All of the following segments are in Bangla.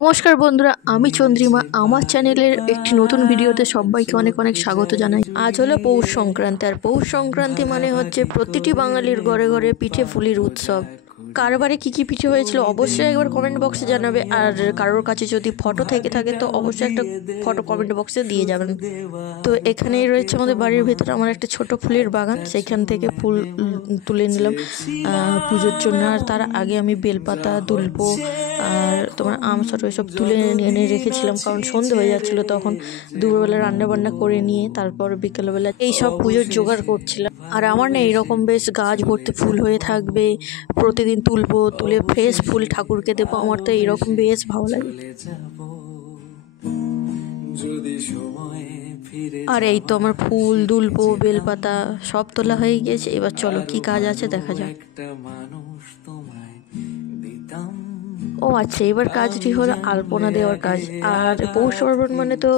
নমস্কার বন্ধুরা, আমি চন্দ্রিমা। আমার চ্যানেলের একটি নতুন ভিডিওতে সবাইকে অনেক অনেক স্বাগত জানাই। আজ হলো পৌষ সংক্রান্তি, আর পৌষ সংক্রান্তি মানে হচ্ছে প্রতিটি বাঙালির ঘরে ঘরে পিঠে পুলির উৎসব। কার বাড়ি কী কী পিঠে হয়েছিল অবশ্যই একবার কমেন্ট বক্সে জানাবে, আর কারোর কাছে যদি ফটো থেকে থাকে তো অবশ্যই একটা ফটো কমেন্ট বক্সে দিয়ে যাবেন। তো এখানেই রয়েছে আমাদের বাড়ির ভেতরে আমার একটা ছোট ফুলের বাগান, সেইখান থেকে ফুল তুলে নিলাম পুজোর জন্য। আর তার আগে আমি বেলপাতা, দুলপো আর তোমার আমসর ওইসব তুলে এনে রেখেছিলাম, কারণ সন্ধে হয়ে যাচ্ছিলো তখন। দুপুরবেলা রান্না বান্না করে নিয়ে তারপর বিকেলবেলা এইসব পুজোর জোগাড় করছিলাম। আর আমার না এইরকম বেশ গাছ ভর্তি ফুল হয়ে থাকবে, প্রতিদিন তুলবো, তুলে ফ্রেশ ফুল ঠাকুরকে দেবো, আমার তো এইরকম বেশ ভালো লাগে। আর এই তো আমার ফুল, দুলপো, বেলপাতা সব তোলা হয়ে গিয়েছে। এবার চলো কি কাজ আছে দেখা যাক। ও আচ্ছা, এবার কাজটি হলো আলপনা দেওয়ার কাজ। আর পৌষ পার্বণ মানে তো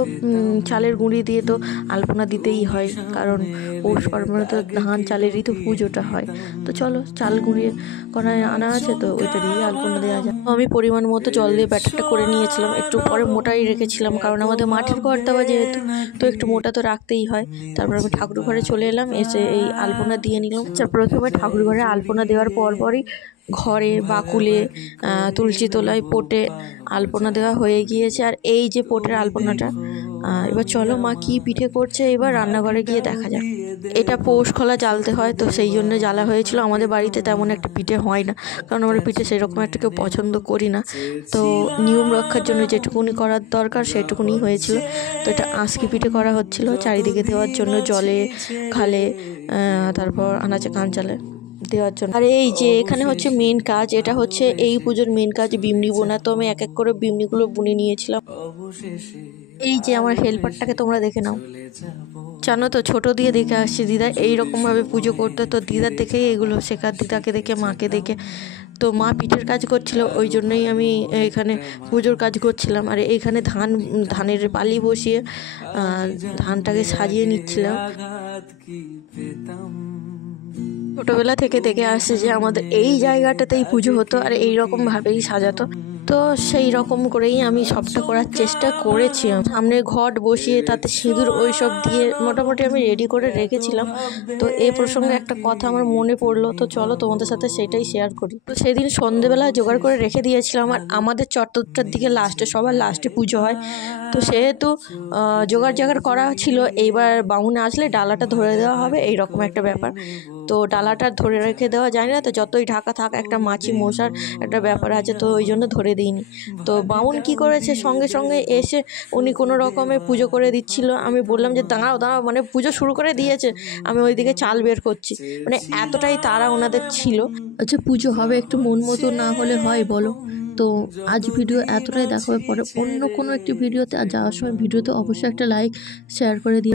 চালের গুঁড়ি দিয়ে তো আলপনা দিতেই হয়, কারণ পৌষ পার্বণে তো ধান চালেরই তো পুজোটা হয়। তো চলো, চাল গুঁড়িয়ে কড়াই আনা আছে, তো ওইটা দিয়ে আলপনা দেওয়া যায়। আমি পরিমাণ মতো জল দিয়ে ব্যাটারটা করে নিয়েছিলাম, একটু পরে মোটাই রেখেছিলাম, কারণ আমাদের মাটির ঘর দেওয়া যেহেতু, তো একটু মোটা তো রাখতেই হয়। তারপর আমি ঠাকুর ঘরে চলে এলাম, এসে এই আলপনা দিয়ে নিলাম। আচ্ছা, প্রথমে ঠাকুর ঘরে আলপনা দেওয়ার পরই ঘরে বাকুলে তুলসী তলায় পটে আলপনা দেওয়া হয়ে গিয়েছে। আর এই যে পটের আলপনাটা, এবার চলো মা কি পিঠে করছে এবার রান্নাঘরে গিয়ে দেখা যাক। এটা পৌষ খোলা জ্বালতে হয়, তো সেই জন্য জ্বালা হয়েছিল। আমাদের বাড়িতে তেমন একটা পিঠে হয় না, কারণ আমরা পিঠে সেরকম একটা কেউ পছন্দ করি না। তো নিয়ম রক্ষার জন্য যেটুকুনি করার দরকার সেটুকুনি হয়েছিল। তো এটা আঁশকি পিঠে করা হচ্ছিল চারিদিকে দেওয়ার জন্য, জলে খালে তারপর আনাচে কাঞ্চালে দেওয়ার জন্য। আর এই যে এখানে হচ্ছে মেন কাজ, এটা হচ্ছে এই পুজোর মেন কাজ বিমনি বোনা। তো আমি এক এক করে বিমনিগুলো বুনে নিয়েছিলাম। এই যে আমার হেল্পারটাকে তোমরা দেখে নাও। জানো তো, ছোট দিয়ে দেখে আসছি দিদা এইরকমভাবে পুজো করতে, তো দিদার দেখেই এগুলো শেখার, দিদাকে দেখে, মাকে দেখে। তো মা পিঠের কাজ করছিল, ওই জন্যই আমি এখানে পুজোর কাজ করছিলাম। আর এইখানে ধানের বালি বসিয়ে ধানটাকে সাজিয়ে নিচ্ছিলাম। ছোটোবেলা থেকে দেখে আসছে যে আমাদের এই জায়গাটাতেই পুজো হতো আর এই রকমভাবেই সাজাতো, তো সেই রকম করেই আমি সবটা করার চেষ্টা করেছি। সামনে ঘট বসিয়ে তাতে সিঁদুর ওই সব দিয়ে মোটামুটি আমি রেডি করে রেখেছিলাম। তো এই প্রসঙ্গে একটা কথা আমার মনে পড়লো, তো চলো তোমাদের সাথে সেটাই শেয়ার করি। তো সেদিন সন্ধেবেলা জোগাড় করে রেখে দিয়েছিলাম। আর আমাদের চত্বরটার দিকে সবার লাস্টে পুজো হয়, তো সেহেতু জোগাড় করা ছিল। এইবার বামুনে আসলে ডালাটা ধরে দেওয়া হবে, এইরকম একটা ব্যাপার। তো ডালাটা ধরে রেখে দেওয়া যায় না, তো যতই ঢাকা থাক একটা মাছি মশার একটা ব্যাপার আছে, তো ওই জন্য ধরে দিইনি। তো বামুন কি করেছে, সঙ্গে সঙ্গে এসে উনি কোনো রকমে পুজো করে দিচ্ছিল। আমি বললাম যে দাঁড়াও, মানে পুজো শুরু করে দিয়েছে, আমি ওইদিকে চাল বের করছি। মানে এতটাই তারা ওনাদের ছিল। আচ্ছা, পুজো হবে, একটু মন মতো না হলে হয় বলো? তো আজ ভিডিও এতটাই, দেখাবে পরে অন্য কোনো একটি ভিডিওতে। আর যাওয়ার সময় ভিডিওতে অবশ্যই একটা লাইক শেয়ার করে দিও।